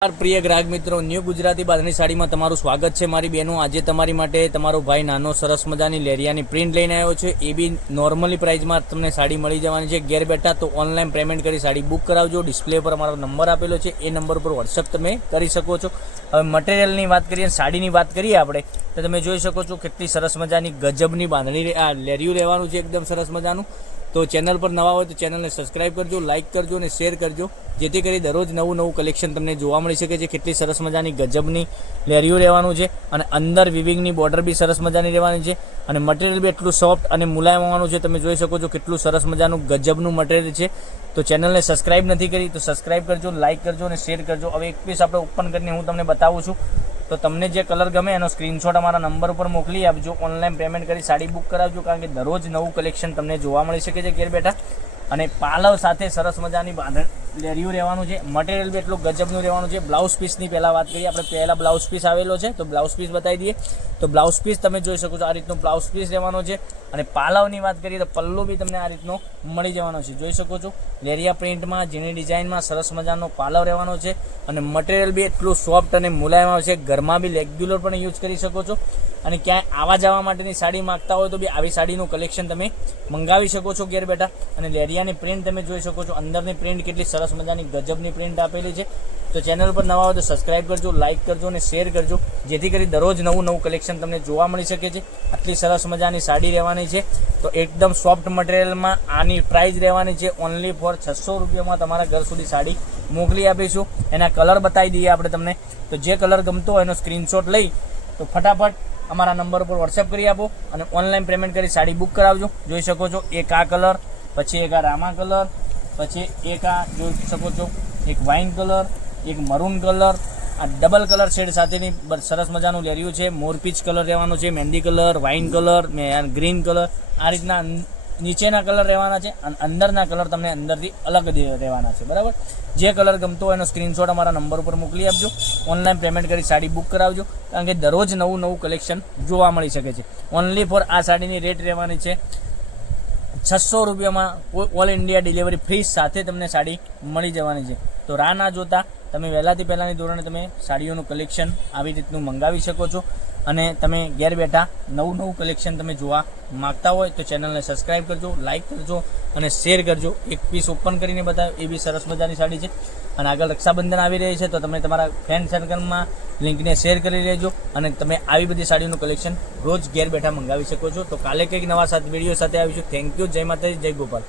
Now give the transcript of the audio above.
પ્રિય ગ્રાહક મિત્રો, ન્યૂ ગુજરાતી બાંધણી સાડીમાં તમારું સ્વાગત છે. મારી બહેનો, આજે તમારી માટે તમારો ભાઈ નાનો સરસ મજાની લેરિયાની પ્રિન્ટ લઈને આવ્યો છે. એ બી નોર્મલી પ્રાઇસમાં તમને સાડી મળી જવાની છે ઘેર બેઠા. તો ઓનલાઈન પેમેન્ટ કરી સાડી બુક કરાવજો. ડિસ્પ્લે પર અમારો નંબર આપેલો છે, એ નંબર પર વોટ્સઅપ તમે કરી શકો છો. હવે મટીરિયલની વાત કરીએ, સાડીની વાત કરીએ આપણે, તો તમે જોઈ શકો છો કેટલી સરસ મજાની ગજબની બાંધણી આ લેરિયું રહેવાનું છે, એકદમ સરસ મજાનું. તો ચેનલ પર નવા હોય તો ચેનલને સબસ્ક્રાઇબ કરજો, લાઇક કરજો અને શેર કરજો, જેથી કરી દરરોજ નવું કલેક્શન તમને જોવા મળી શકે છે. કેટલી સરસ મજાની ગજબની લેરિયું રહેવાનું છે અને અંદર વિવિંગની બોર્ડર બી સરસ મજાની રહેવાની છે અને મટીરિયલ બી એટલું સોફ્ટ અને મુલાયમ હોવાનું છે. તમે જોઈ શકો છો કેટલું સરસ મજાનું ગજબનું મટીરિયલ છે. તો ચેનલને સબસ્ક્રાઇબ નથી કરી તો સબસ્ક્રાઇબ કરજો, લાઇક કરજો અને શેર કરજો. હવે એક પીસ આપણે ઓપન કરીને હું તમને બતાવું છું. તો તમને જે કલર ગમે એનો સ્ક્રીનશોટ અમારા નંબર ઉપર મોકલી આપજો. ઓનલાઈન પેમેન્ટ કરી સાડી બુક કરાવજો, કારણ કે દરરોજ નવું કલેક્શન તમને જોવા મળી શકે છે ઘેર બેઠા. અને પાલવ સાથે સરસ મજાની લેરિયું રહેવાનું છે. મટીરિયલ બી એટલું ગજબનું રહેવાનું છે. બ્લાઉઝ પીસની પહેલાં વાત કરીએ આપણે. પહેલા બ્લાઉઝ પીસ આવેલો છે, તો બ્લાઉઝ પીસ બતાવી દઈએ. તો બ્લાઉઝ પીસ તમે જોઈ શકો છો, આ રીતનું બ્લાઉઝ પીસ રહેવાનો છે. અને પાલવની વાત કરીએ તો પલ્લુ બી તમને આ રીતનો મળી જવાનો છે. જોઈ શકો છો લેરિયા પ્રિન્ટમાં ઝીણી ડિઝાઇનમાં સરસ મજાનો પાલવ રહેવાનો છે. અને મટીરિયલ બી એટલું સોફ્ટ અને મુલાયમ આવશે. ઘરમાં બી રેગ્યુલર પણ યુઝ કરી શકો છો. અને ક્યાંય આવા જવા માટેની સાડી માગતા હોય તો બી આવી સાડીનું કલેક્શન તમે મંગાવી શકો છો ઘેર બેઠા. અને લેરિયાની પ્રિન્ટ તમે જોઈ શકો છો, અંદરની પ્રિન્ટ કેટલી સરસ મજાની ગજબની પ્રિન્ટ આપેલી છે. તો ચેનલ પર નવા હોય તો સબસ્ક્રાઇબ કરજો, લાઇક કરજો અને શેર કરજો, જેથી કરી દરરોજ નવું કલેક્શન તમને જોવા મળી શકે છે. આટલી સરસ મજાની સાડી રહેવાની છે. તો એકદમ સોફ્ટ મટીરિયલમાં આની પ્રાઇસ રહેવાની છે ઓનલી ફોર 600 રૂપિયામાં તમારા ઘર સુધી સાડી મોકલી આપીશું. એના કલર બતાવી દઈએ આપણે તમને. તો જે કલર ગમતો હોય એનો સ્ક્રીનશોટ લઈ તો ફટાફટ અમારા નંબર ઉપર વોટ્સએપ કરી આપો અને ઓનલાઈન પેમેન્ટ કરી સાડી બુક કરાવજો. જોઈ શકો છો એક આ કલર, પછી એક આ રામા કલર, પછી એક આ જોઈ શકો છો એક વાઇન કલર, એક મરૂન કલર, આ ડબલ કલર શેડ સાથેની સરસ મજાનું લેરિયું છે. મોરપીચ કલર રહેવાનું છે, mehndi colour, wine colour, green colour, આ રીતના નીચેના કલર રહેવાના છે અને અંદરના કલર તમને અંદરથી અલગ રહેવાના છે. બરાબર, જે કલર ગમતો હોય એનો સ્ક્રીનશોટ અમારા નંબર ઉપર મોકલી આપજો. ઓનલાઈન પેમેન્ટ કરી સાડી બુક કરાવજો, કારણ કે દરરોજ નવું કલેક્શન જોવા મળી શકે છે. ઓનલી ફોર આ સાડીની રેટ રહેવાની છે 600 રૂપિયામાં. ઓલ ઇન્ડિયા ડિલિવરી ફ્રી સાથે તમને સાડી મળી જવાની છે. તો રાહ ના જોતા તમે વહેલાથી પહેલાંની ધોરણે તમે સાડીઓનું કલેક્શન આવી રીતનું મંગાવી શકો છો. અને તમે ઘેર બેઠા નવું કલેક્શન તમે જોવા માગતા હોય તો ચેનલને સબસ્ક્રાઇબ કરજો, લાઇક કરજો અને શેર કરજો. એક પીસ ઓપન કરીને બતાવ્યો, એ બી સરસ મજાની સાડી છે. અને આગળ રક્ષાબંધન આવી રહી છે, તો તમે તમારા ફ્રેન્ડ સર્કલમાં લિંકને શેર કરી લેજો. અને તમે આવી બધી સાડીઓનું કલેક્શન રોજ ઘેર બેઠા મંગાવી શકો છો. તો કાલે કંઈક નવા વિડીયો સાથે આવીશું. Thank you. જય માતાજી, જય ગોપાલ.